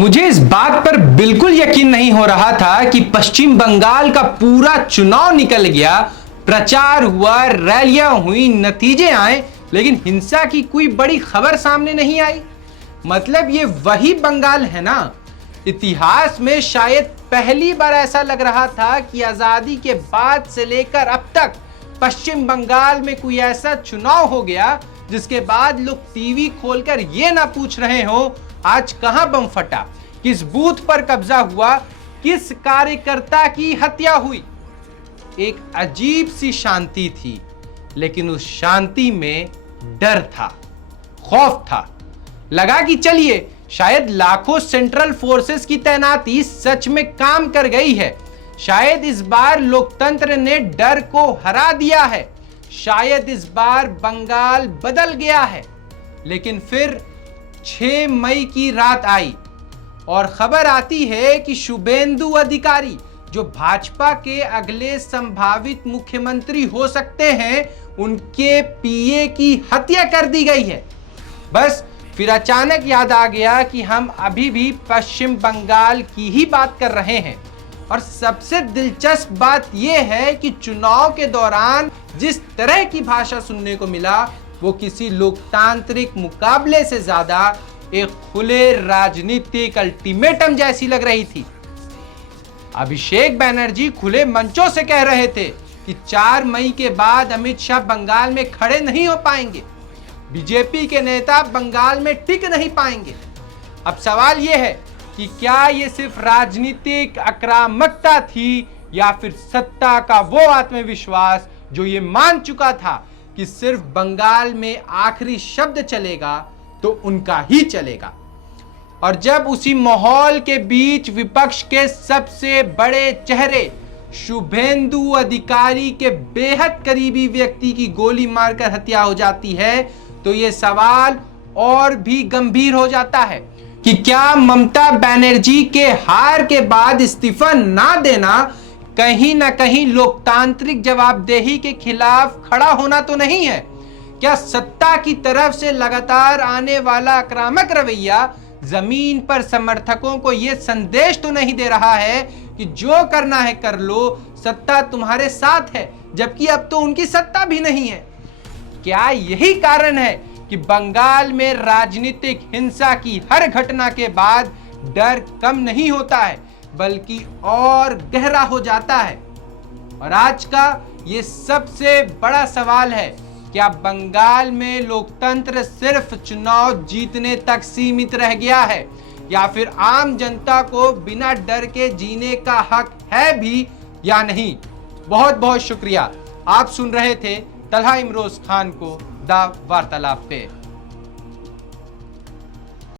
मुझे इस बात पर बिल्कुल यकीन नहीं हो रहा था कि पश्चिम बंगाल का पूरा चुनाव निकल गया, प्रचार हुआ, रैलियां हुई, नतीजे आए, लेकिन हिंसा की कोई बड़ी खबर सामने नहीं आई। मतलब ये वही बंगाल है ना। इतिहास में शायद पहली बार ऐसा लग रहा था कि आजादी के बाद से लेकर अब तक पश्चिम बंगाल में कोई ऐसा चुनाव हो गया जिसके बाद लोग टीवी खोलकर ये ना पूछ रहे हो आज कहां बम फटा, किस बूथ पर कब्जा हुआ, किस कार्यकर्ता की हत्या हुई। एक अजीब सी शांति थी, लेकिन उस शांति में डर था, खौफ था। लगा कि चलिए शायद लाखों सेंट्रल फोर्सेस की तैनाती सच में काम कर गई है, शायद इस बार लोकतंत्र ने डर को हरा दिया है, शायद इस बार बंगाल बदल गया है। लेकिन फिर 6 मई की रात आई और खबर आती है कि शुभेंदु अधिकारी, जो भाजपा के अगले संभावित मुख्यमंत्री हो सकते हैं, उनके पीए की हत्या कर दी गई है। बस फिर अचानक याद आ गया कि हम अभी भी पश्चिम बंगाल की ही बात कर रहे हैं। और सबसे दिलचस्प बात यह है कि चुनाव के दौरान जिस तरह की भाषा सुनने को मिला, वो किसी लोकतांत्रिक मुकाबले से ज्यादा एक खुले राजनीतिक अल्टीमेटम जैसी लग रही थी। अभिषेक बैनर्जी खुले मंचों से कह रहे थे कि 4 मई के बाद अमित शाह बंगाल में खड़े नहीं हो पाएंगे, बीजेपी के नेता बंगाल में टिक नहीं पाएंगे। अब सवाल यह है कि क्या यह सिर्फ राजनीतिक आक्रामकता थी या फिर सत्ता का वो आत्मविश्वास जो ये मान चुका था कि सिर्फ बंगाल में आखिरी शब्द चलेगा तो उनका ही चलेगा। और जब उसी माहौल के बीच विपक्ष के सबसे बड़े चेहरे शुभेंदु अधिकारी के बेहद करीबी व्यक्ति की गोली मारकर हत्या हो जाती है, तो यह सवाल और भी गंभीर हो जाता है कि क्या ममता बनर्जी के हार के बाद इस्तीफा ना देना कहीं ना कहीं लोकतांत्रिक जवाबदेही के खिलाफ खड़ा होना तो नहीं है? क्या सत्ता की तरफ से लगातार आने वाला आक्रामक रवैया जमीन पर समर्थकों को यह संदेश तो नहीं दे रहा है कि जो करना है कर लो, सत्ता तुम्हारे साथ है, जबकि अब तो उनकी सत्ता भी नहीं है? क्या यही कारण है कि बंगाल में राजनीतिक हिंसा की हर घटना के बाद डर कम नहीं होता है, बल्कि और गहरा हो जाता है? और आज का ये सबसे बड़ा सवाल है, क्या बंगाल में लोकतंत्र सिर्फ चुनाव जीतने तक सीमित रह गया है, या फिर आम जनता को बिना डर के जीने का हक है भी या नहीं? बहुत बहुत शुक्रिया। आप सुन रहे थे तलहा इमरोज खान को द वार्तालाप पे।